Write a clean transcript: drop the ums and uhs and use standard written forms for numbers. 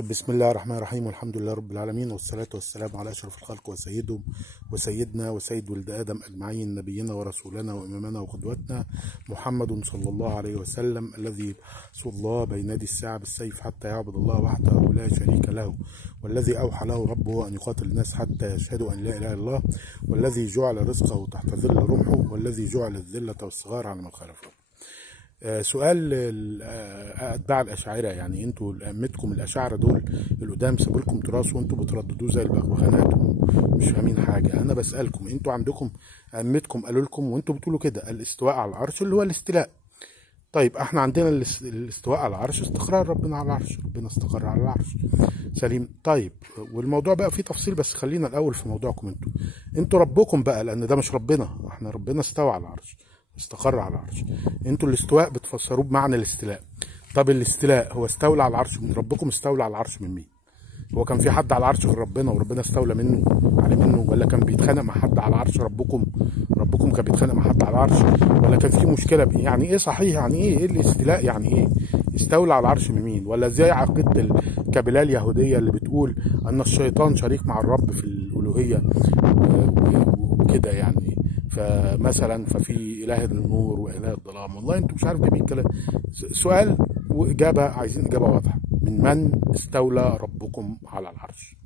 بسم الله الرحمن الرحيم، والحمد لله رب العالمين، والصلاة والسلام على أشرف الخلق وسيدهم وسيدنا وسيد ولد آدم أجمعين، نبينا ورسولنا وإمامنا وقدوتنا محمد صلى الله عليه وسلم، الذي يبعث الله بين يدي الساعة بالسيف حتى يعبد الله وحده لا شريك له، والذي أوحى له ربه أن يقاتل الناس حتى يشهدوا أن لا إله إلا الله، والذي جعل رزقه تحت ظل رمحه، والذي جعل الذلة والصغار على من خالفه. سؤال اتباع الاشاعره، يعني انتوا ائمتكم الاشاعره دول القدام سابوا لكم تراث وانتوا بترددوه زي البغبغانات ومش فاهمين حاجه. انا بسالكم، انتوا عندكم ائمتكم قالوا لكم وانتوا بتقولوا كده الاستواء على العرش اللي هو الاستيلاء. طيب احنا عندنا الاستواء على العرش استقرار ربنا على العرش، ربنا استقر على العرش سليم. طيب والموضوع بقى فيه تفصيل، بس خلينا الاول في موضوعكم انتوا ربكم بقى، لان ده مش ربنا، احنا ربنا استوى على العرش استقر على العرش. انتوا الاستواء بتفسروه بمعنى الاستيلاء. طب الاستيلاء هو استولى على العرش من ربكم، استولى على العرش من مين؟ هو كان في حد على العرش غير ربنا وربنا استولى منه، ولا كان بيتخانق مع حد على العرش؟ ربكم كان بيتخانق مع حد على العرش، ولا كان في مشكله يعني ايه صحيح؟ يعني ايه الاستيلاء؟ يعني ايه استولى على العرش من مين؟ ولا زي عقيده الكابيلة اليهوديه اللي بتقول ان الشيطان شريك مع الرب في الالوهيه وكده، يعني فمثلا ففي اله النور واله الظلام. والله انتوا مش عارف جايبين كلام. سؤال واجابه، عايزين اجابه واضحه. من استولى ربكم على العرش؟